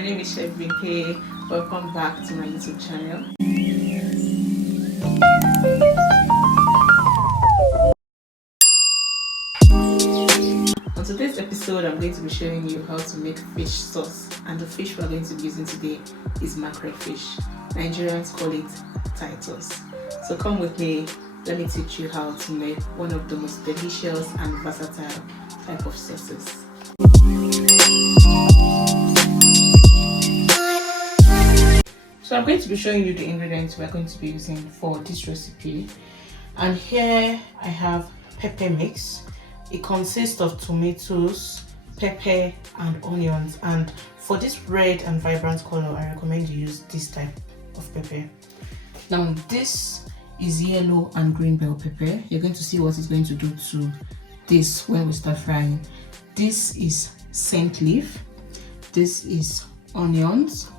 my name is Chef Binke. Welcome back to my YouTube channel. On today's episode, I'm going to be showing you how to make fish sauce, and the fish we're going to be using today is mackerel fish. Nigerians call it Titus. So come with me, let me teach you how to make one of the most delicious and versatile type of sauces. So I'm going to be showing you the ingredients we're going to be using for this recipe. And here I have pepper mix. It consists of tomatoes, pepper and onions. And for this red and vibrant color, I recommend you use this type of pepper. Now this is yellow and green bell pepper. You're going to see what it's going to do to this when we start frying. This is scent leaf. This is onions.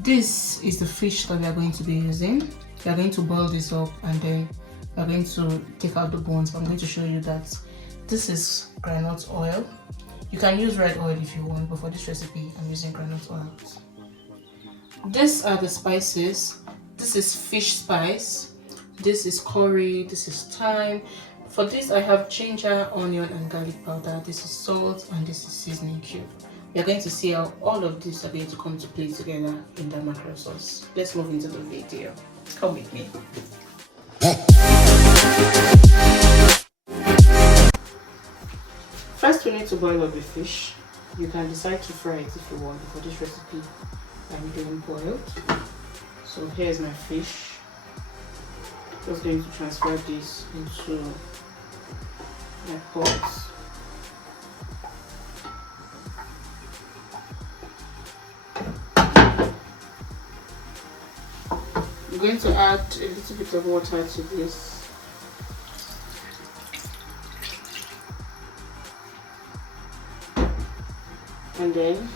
This is the fish that we are going to be using. We are going to boil this up and then we are going to take out the bones. I'm going to show you that this is groundnut oil. You can use red oil if you want, but for this recipe I'm using groundnut oil. These are the spices. This is fish spice. This is curry. This is thyme. For this I have ginger, onion and garlic powder. This is salt and this is seasoning cube. We are going to see how all of these are going to come to play together in the mackerel sauce. Let's move into the video. Come with me. First we need to boil up the fish. You can decide to fry it if you want. For this recipe I'm doing boiled. So here's my fish. Just going to transfer this into my pot. I'm going to add a little bit of water to this. And then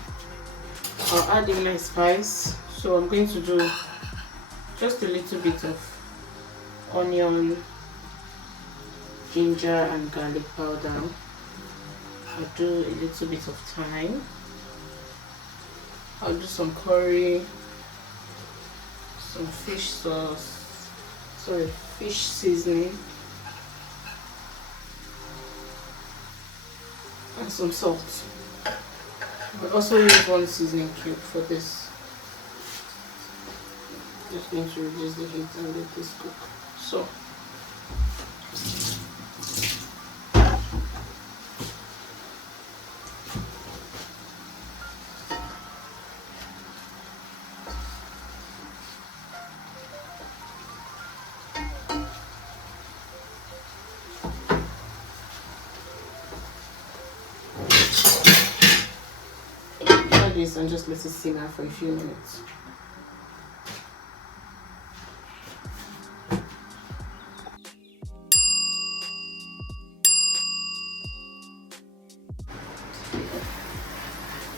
I'll add in my spice. So I'm going to do just a little bit of onion, ginger and garlic powder. I'll do a little bit of thyme. I'll do some curry, some fish sauce, fish seasoning, and some salt. I'll also use one seasoning cube for this. Just going to reduce the heat and let this cook. So this and just let it simmer for a few minutes.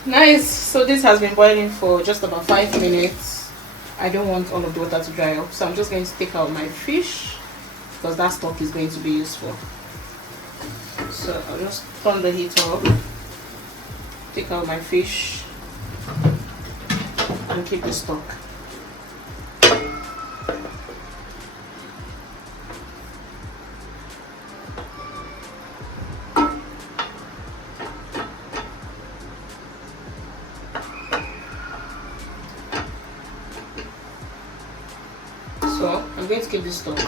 Nice. So this has been boiling for just about 5 minutes. I don't want all of the water to dry up, so I'm just going to take out my fish because that stock is going to be useful. So I'll just turn the heat up, take out my fish and keep the stock. So I'm going to keep this stock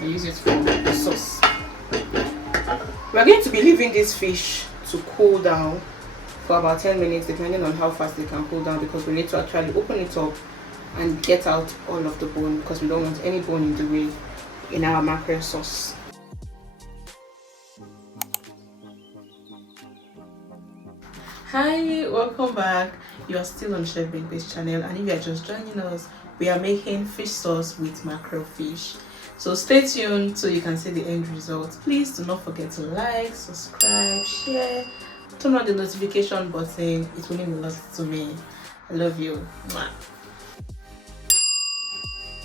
and use it for the sauce. We are going to be leaving this fish to cool down for about 10 minutes depending on how fast they can cool down, because we need to actually open it up and get out all of the bone because we don't want any bone in the way in our mackerel sauce. Hi, welcome back. You are still on Chef Binke's channel, and if you are just joining us, we are making fish sauce with mackerel fish. So stay tuned so you can see the end result. Please do not forget to like, subscribe, share, turn on the notification button. It will mean a lot to me. I love you.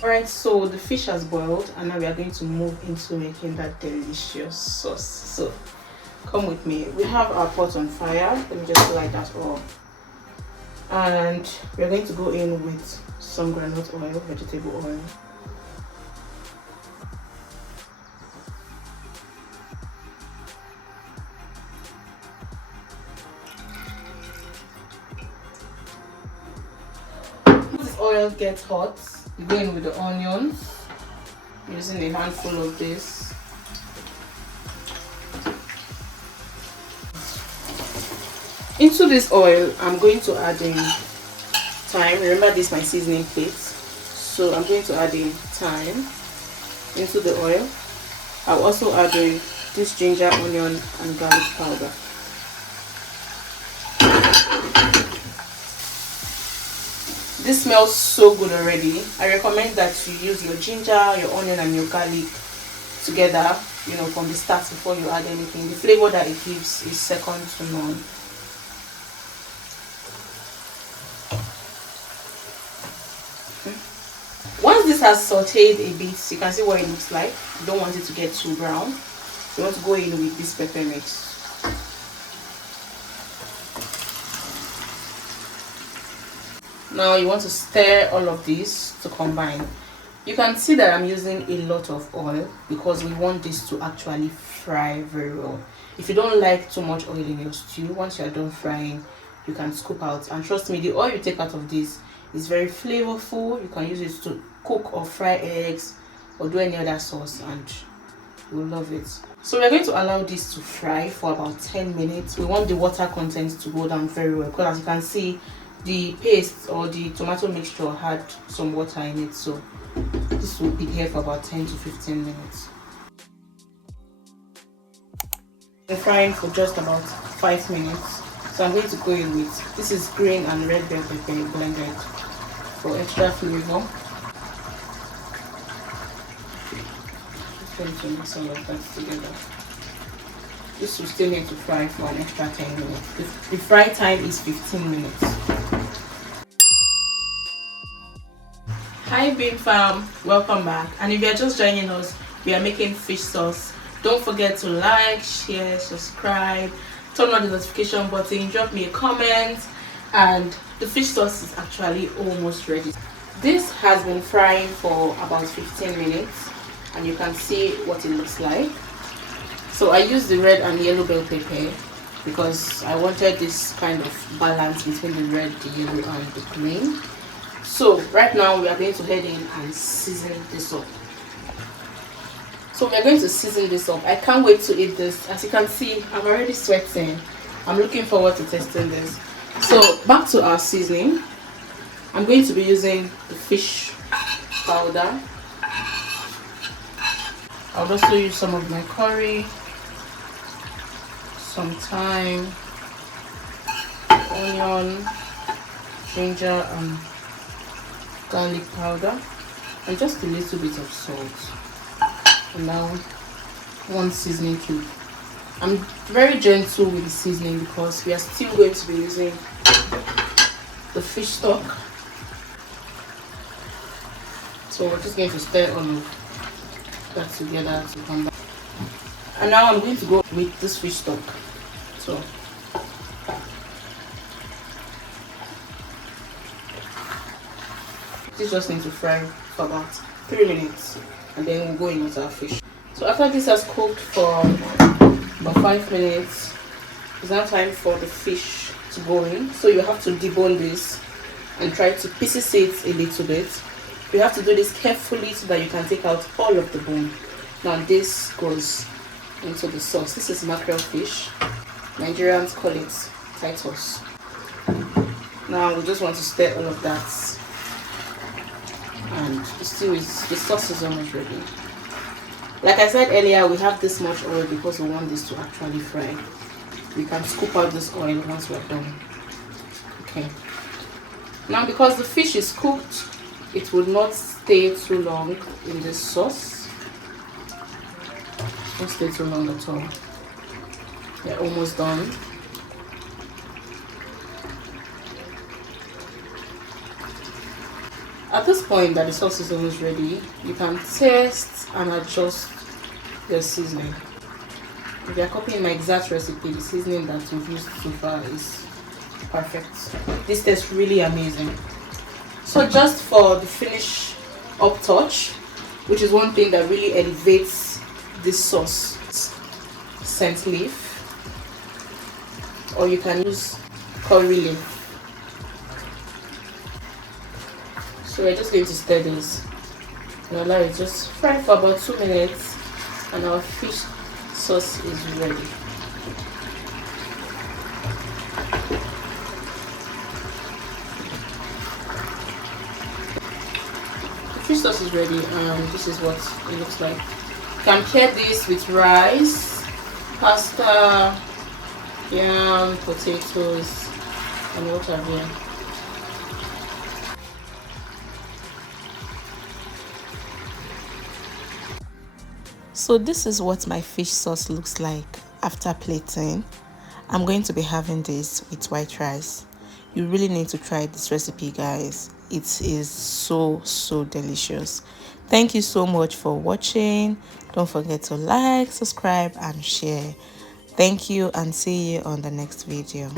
Alright, so the fish has boiled and now we are going to move into making that delicious sauce. So come with me. We have our pot on fire. Let me just light that up. And we're going to go in with some groundnut oil, vegetable oil. Once this oil gets hot, we go in with the onions, using a handful of this. Into this oil, I'm going to add in thyme. Remember, this is my seasoning plate, so I'm going to add in thyme into the oil. I'll also add in this ginger, onion, and garlic powder. This smells so good already. I recommend that you use your ginger, your onion, and your garlic together, you know, from the start before you add anything. The flavor that it gives is second to none. Once this has sauteed a bit, you can see what it looks like. You don't want it to get too brown. You want to go in with this pepper mix. Now you want to stir all of this to combine. You can see that I'm using a lot of oil because we want this to actually fry very well. If you don't like too much oil in your stew, once you're done frying, you can scoop out. And trust me, the oil you take out of this is very flavorful. You can use it to cook or fry eggs or do any other sauce, and you'll love it. So we're going to allow this to fry for about 10 minutes. We want the water content to go down very well because, as you can see, the paste or the tomato mixture had some water in it, so this will be here for about 10 to 15 minutes. We're frying for just about 5 minutes, so I'm going to go in with, this is green and red bell pepper blended for extra flavor. Just going to mix all of that together. This will still need to fry for an extra 10 minutes. The fry time is 15 minutes. Hi Bean Farm, welcome back. And if you're just joining us, we are making fish sauce. Don't forget to like, share, subscribe, turn on the notification button, drop me a comment, and the fish sauce is actually almost ready. This has been frying for about 15 minutes and you can see what it looks like. So I used the red and yellow bell pepper because I wanted this kind of balance between the red, the yellow, and the green. So right now we are going to head in and season this up. So we are going to season this up. I can't wait to eat this. As you can see, I'm already sweating. I'm looking forward to testing this. So back to our seasoning. I'm going to be using the fish powder. I'll also use some of my curry, some thyme, onion, ginger, and garlic powder, and just a little bit of salt. And now 1 seasoning cube. I'm very gentle with the seasoning because we are still going to be using the fish stock. So we're just going to stir all of that together to combine. And now I'm going to go with this fish stock. So this just needs to fry for about 3 minutes and then we'll go in with our fish. So after this has cooked for about 5 minutes, it's now time for the fish to go in. So you have to debone this and try to pieces it a little bit. You have to do this carefully so that you can take out all of the bone. Now this goes into the sauce. This is mackerel fish. Nigerians call it Titus. Now we just want to stir all of that. And the sauce is almost ready. Like I said earlier, we have this much oil because we want this to actually fry. We can scoop out this oil once we're done. Okay. Now because the fish is cooked, it will not stay too long in this sauce. It won't stay too long at all. We're almost done. At this point that the sauce is almost ready, you can taste and adjust your seasoning. If you are copying my exact recipe, the seasoning that we've used so far is Perfect. This tastes really amazing. So just for the finish up touch, which is one thing that really elevates this sauce, scent leaf, or you can use curry leaf. So we're just going to stir this and allow it just fry for about 2 minutes, and our fish sauce is ready. The fish sauce is ready, and this is what it looks like. You can pair this with rice, pasta, yam, potatoes, and what have you. So this is what my fish sauce looks like after plating. I'm going to be having this with white rice. You really need to try this recipe, guys. It is so delicious. Thank you so much for watching. Don't forget to like, subscribe, and share. Thank you, and see you on the next video.